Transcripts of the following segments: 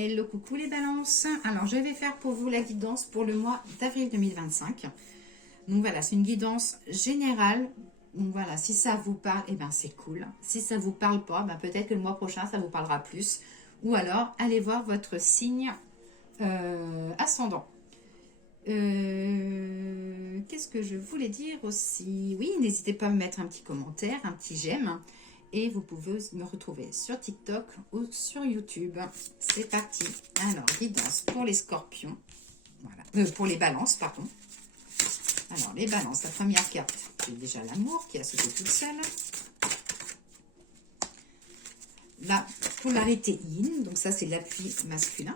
Hello, coucou les balances. Alors, je vais faire pour vous la guidance pour le mois d'avril 2025. Donc voilà, c'est une guidance générale. Donc voilà, si ça vous parle, eh ben c'est cool. Si ça vous parle pas, ben peut-être que le mois prochain, ça vous parlera plus. Ou alors, allez voir votre signe ascendant. Qu'est-ce que je voulais dire aussi? Oui, n'hésitez pas à me mettre un petit commentaire, un petit j'aime. Et vous pouvez me retrouver sur TikTok ou sur YouTube. C'est parti. Alors, guidance pour les scorpions. Voilà. Pour les balances, pardon. Alors, les balances. La première carte, c'est déjà l'amour qui a sauté toute seule. La polarité yin. Donc ça, c'est l'appui masculin.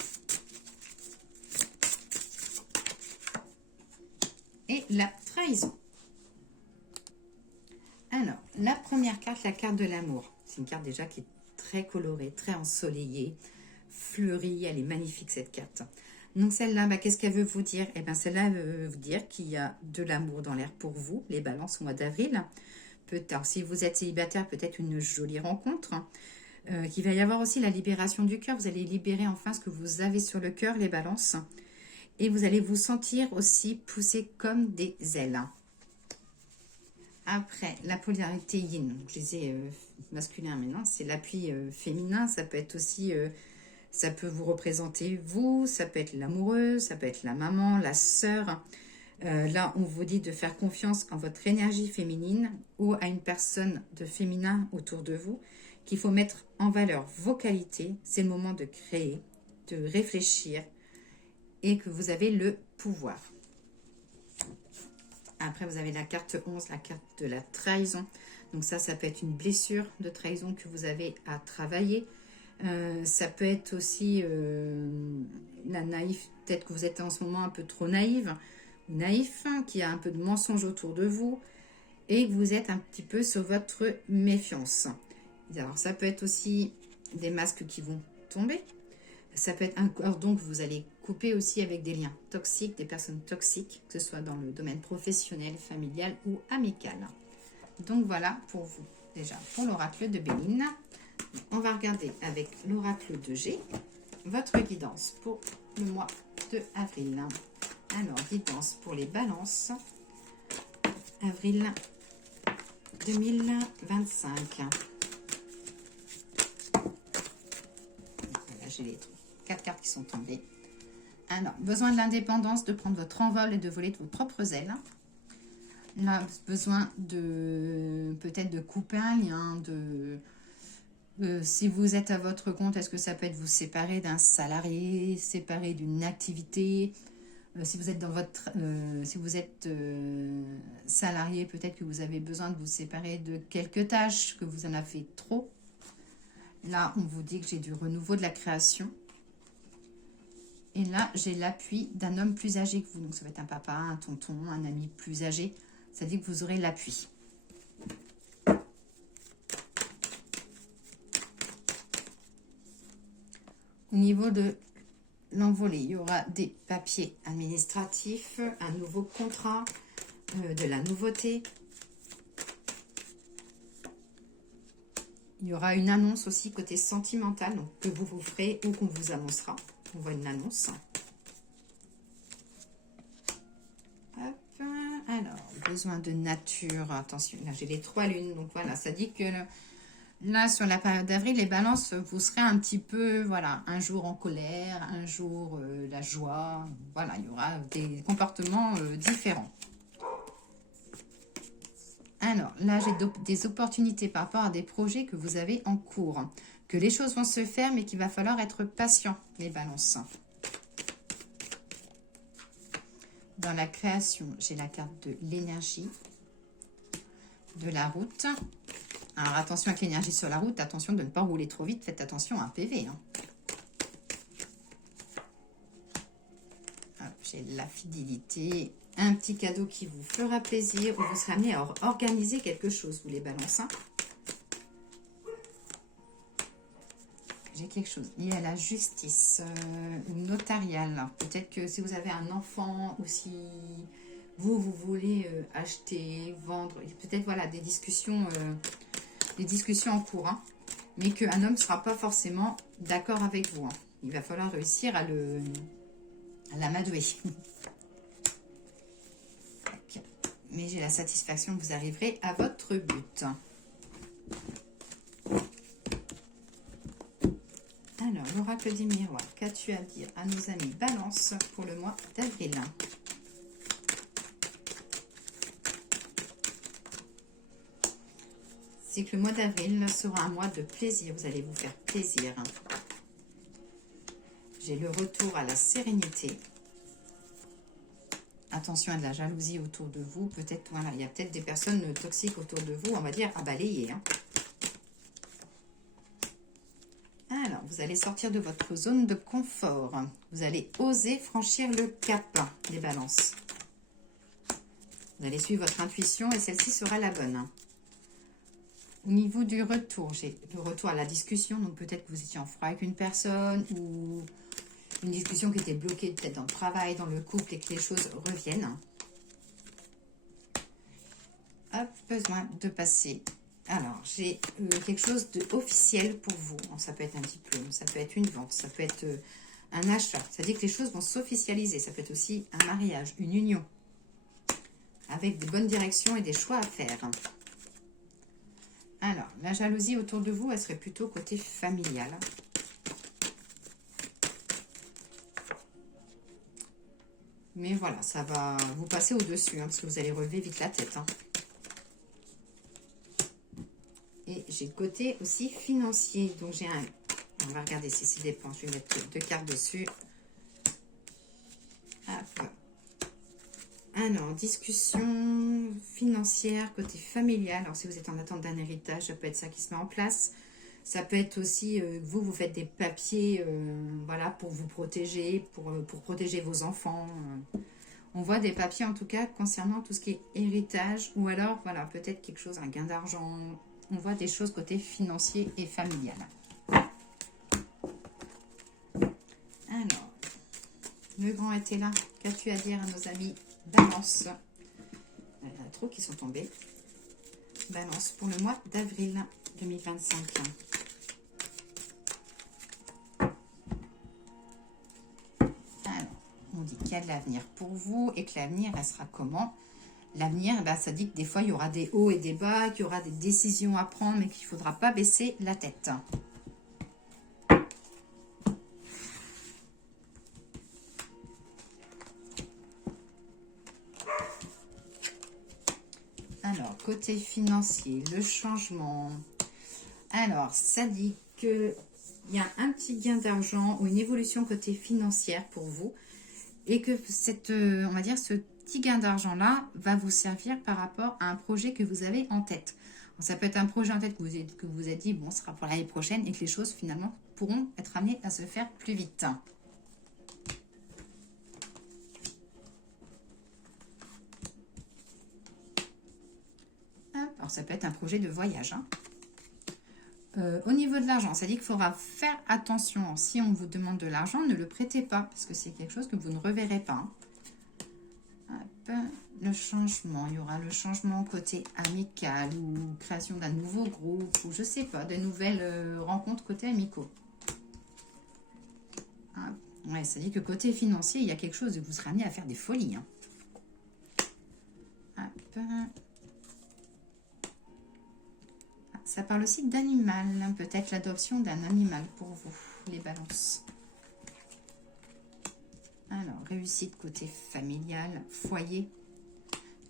Et la trahison. Alors, la première carte, la carte de l'amour. C'est une carte déjà qui est très colorée, très ensoleillée, fleurie. Elle est magnifique cette carte. Donc celle-là, bah, qu'est-ce qu'elle veut vous dire? Eh bien, celle-là veut vous dire qu'il y a de l'amour dans l'air pour vous, les balances au mois d'avril. Peut-être, si vous êtes célibataire, peut-être une jolie rencontre. Qu'il va y avoir aussi la libération du cœur. Vous allez libérer enfin ce que vous avez sur le cœur, les balances. Et vous allez vous sentir aussi pousser comme des ailes. Après, la polarité yin, je disais masculin, mais non, c'est l'appui féminin. Ça peut être aussi, ça peut vous représenter vous, ça peut être l'amoureuse, ça peut être la maman, la sœur. Là, on vous dit de faire confiance en votre énergie féminine ou à une personne de féminin autour de vous, qu'il faut mettre en valeur vos qualités. C'est le moment de créer, de réfléchir et que vous avez le pouvoir. Après, vous avez la carte 11, la carte de la trahison. Donc ça peut être une blessure de trahison que vous avez à travailler. Ça peut être aussi la naïve. Peut-être que vous êtes en ce moment un peu trop naïve ou naïf, qu'il y a un peu de mensonges autour de vous et que vous êtes un petit peu sur votre méfiance. Alors, ça peut être aussi des masques qui vont tomber. Ça peut être un cordon que vous allez couper aussi avec des liens toxiques, des personnes toxiques, que ce soit dans le domaine professionnel, familial ou amical. Donc voilà pour vous, déjà pour l'oracle de Béline. On va regarder avec l'oracle de G, votre guidance pour le mois de avril. Alors, guidance pour les balances, avril 2025. Voilà, j'ai les 4 cartes qui sont tombées. Alors, besoin de l'indépendance, de prendre votre envol et de voler de vos propres ailes. Là, besoin de peut-être de couper un lien, si vous êtes à votre compte, est-ce que ça peut être vous séparer d'un salarié, séparer d'une activité? Si vous êtes dans votre, si vous êtes salarié, peut-être que vous avez besoin de vous séparer de quelques tâches, que vous en avez fait trop. Là, on vous dit que j'ai du renouveau de la création. Et là, j'ai l'appui d'un homme plus âgé que vous. Donc, ça va être un papa, un tonton, un ami plus âgé. Ça dit que vous aurez l'appui. Au niveau de l'envolée, il y aura des papiers administratifs, un nouveau contrat, de la nouveauté. Il y aura une annonce aussi côté sentimental, donc que vous vous ferez ou qu'on vous annoncera. On voit une annonce. Hop. Alors, besoin de nature. Attention, là j'ai les 3 lunes. Donc voilà, ça dit que là, sur la période d'avril, les balances, vous serez un petit peu, voilà, un jour en colère, un jour la joie. Voilà, il y aura des comportements différents. Alors, là, j'ai des opportunités par rapport à des projets que vous avez en cours. Que les choses vont se faire, mais qu'il va falloir être patient, les balances. Dans la création, j'ai la carte de l'énergie, de la route. Alors, attention avec l'énergie sur la route, attention de ne pas rouler trop vite, faites attention à un PV. J'ai la fidélité, un petit cadeau qui vous fera plaisir, ou vous serez amené à organiser quelque chose, vous les balances. J'ai quelque chose lié à la justice ou notariale. Peut-être que si vous avez un enfant ou si vous voulez acheter, vendre, peut-être voilà des discussions en cours, mais qu'un homme ne sera pas forcément d'accord avec vous. il va falloir réussir à l'amadouer. Mais j'ai la satisfaction que vous arriverez à votre but. Alors, l'oracle des miroirs, qu'as-tu à dire à nos amis Balance pour le mois d'avril? C'est que le mois d'avril sera un mois de plaisir, vous allez vous faire plaisir. J'ai le retour à la sérénité. Attention à de la jalousie autour de vous. Peut-être, voilà, il y a peut-être des personnes toxiques autour de vous, on va dire, à balayer. Hein. Alors, vous allez sortir de votre zone de confort. Vous allez oser franchir le cap, les balances. Vous allez suivre votre intuition et celle-ci sera la bonne. Au niveau du retour, j'ai le retour à la discussion. Donc, peut-être que vous étiez en froid avec une personne ou une discussion qui était bloquée peut-être dans le travail, dans le couple et que les choses reviennent. Hop, besoin de passer. Alors, j'ai quelque chose d'officiel pour vous. Ça peut être un diplôme, ça peut être une vente, ça peut être un achat. Ça dit que les choses vont s'officialiser. Ça peut être aussi un mariage, une union. Avec des bonnes directions et des choix à faire. Alors, la jalousie autour de vous, elle serait plutôt côté familial. Mais voilà, ça va vous passer au-dessus, hein, parce que vous allez relever vite la tête. Hein. Et j'ai le côté aussi financier. Donc, j'ai un... On va regarder si c'est des plans. Je vais mettre 2 cartes dessus. Hop. Alors, discussion financière, côté familial. Alors, si vous êtes en attente d'un héritage, ça peut être ça qui se met en place. Ça peut être aussi, vous faites des papiers voilà, pour vous protéger, pour protéger vos enfants. On voit des papiers, en tout cas, concernant tout ce qui est héritage. Ou alors, voilà, peut-être quelque chose, un gain d'argent. On voit des choses côté financier et familial. Alors, le grand était là. Qu'as-tu à dire à nos amis Balance? Il y en a trop qui sont tombés. Balance pour le mois d'avril 2025. On dit qu'il y a de l'avenir pour vous et que l'avenir, elle sera comment? L'avenir, ben, ça dit que des fois, il y aura des hauts et des bas, qu'il y aura des décisions à prendre, mais qu'il ne faudra pas baisser la tête. Alors, côté financier, le changement. Alors, ça dit qu'il y a un petit gain d'argent ou une évolution côté financière pour vous. Et que cette, on va dire, ce petit gain d'argent-là va vous servir par rapport à un projet que vous avez en tête. Alors, ça peut être un projet en tête que vous avez dit, bon, ce sera pour l'année prochaine et que les choses, finalement, pourront être amenées à se faire plus vite. Alors, ça peut être un projet de voyage. Hein. Au niveau de l'argent, ça dit qu'il faudra faire attention. Si on vous demande de l'argent, ne le prêtez pas, parce que c'est quelque chose que vous ne reverrez pas. Hop, le changement, il y aura le changement côté amical ou création d'un nouveau groupe, ou je sais pas, de nouvelles rencontres côté amicaux. Ouais, ça dit que côté financier, il y a quelque chose, vous serez amené à faire des folies. Hein. Hop. Ça parle aussi d'animal, peut-être l'adoption d'un animal pour vous, les balances. Alors, réussite côté familial, foyer,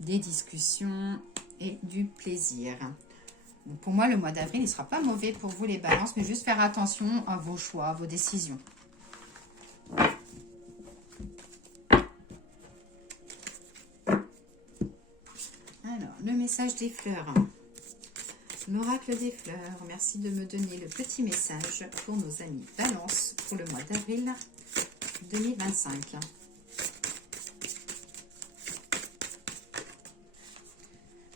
des discussions et du plaisir. Donc, pour moi, le mois d'avril, il ne sera pas mauvais pour vous, les balances, mais juste faire attention à vos choix, à vos décisions. Alors, le message des fleurs. L'oracle des fleurs, merci de me donner le petit message pour nos amis Balance pour le mois d'avril 2025.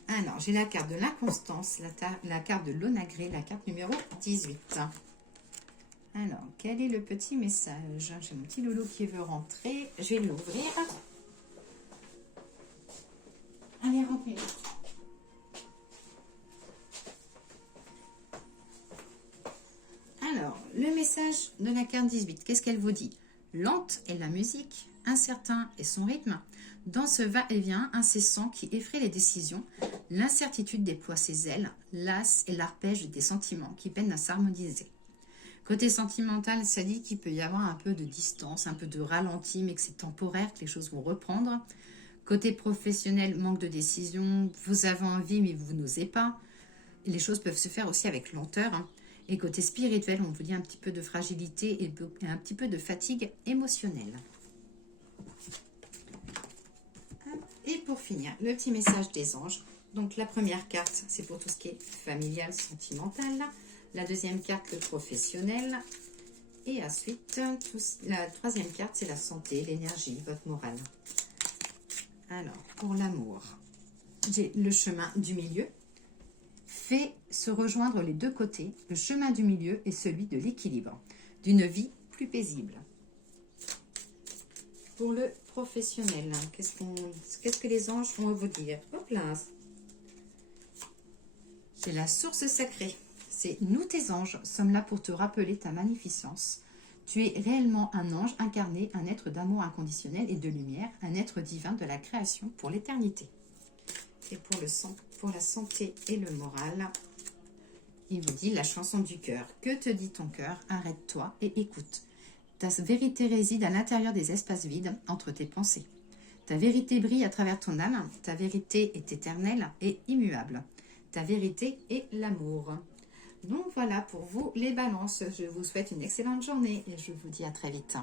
Alors, j'ai la carte de l'inconstance, la carte de l'onagré, la carte numéro 18. Alors, quel est le petit message? J'ai mon petit loulou qui veut rentrer. Je vais l'ouvrir. Allez, rentrez. Alors, le message de la carte 18, qu'est-ce qu'elle vous dit? Lente est la musique, incertain est son rythme. Dans ce va-et-vient incessant qui effraie les décisions, l'incertitude déploie ses ailes, l'as est l'arpège des sentiments qui peinent à s'harmoniser. Côté sentimental, ça dit qu'il peut y avoir un peu de distance, un peu de ralenti, mais que c'est temporaire, que les choses vont reprendre. Côté professionnel, manque de décision, vous avez envie mais vous n'osez pas. Et les choses peuvent se faire aussi avec lenteur. Et côté spirituel, on vous dit un petit peu de fragilité et un petit peu de fatigue émotionnelle. Et pour finir, le petit message des anges. Donc la première carte, c'est pour tout ce qui est familial, sentimental. La deuxième carte, le professionnel. Et ensuite, la troisième carte, c'est la santé, l'énergie, votre morale. Alors, pour l'amour, j'ai le chemin du milieu. Fait se rejoindre les deux côtés, le chemin du milieu et celui de l'équilibre, d'une vie plus paisible. Pour le professionnel, qu'est-ce que les anges vont vous dire? Hop là, c'est la source sacrée. C'est nous tes anges sommes là pour te rappeler ta magnificence. Tu es réellement un ange incarné, un être d'amour inconditionnel et de lumière, un être divin de la création pour l'éternité. Et pour la santé et le moral, il vous dit la chanson du cœur. Que te dit ton cœur? Arrête-toi et écoute. Ta vérité réside à l'intérieur des espaces vides entre tes pensées. Ta vérité brille à travers ton âme. Ta vérité est éternelle et immuable. Ta vérité est l'amour. Donc voilà pour vous les balances. Je vous souhaite une excellente journée et je vous dis à très vite.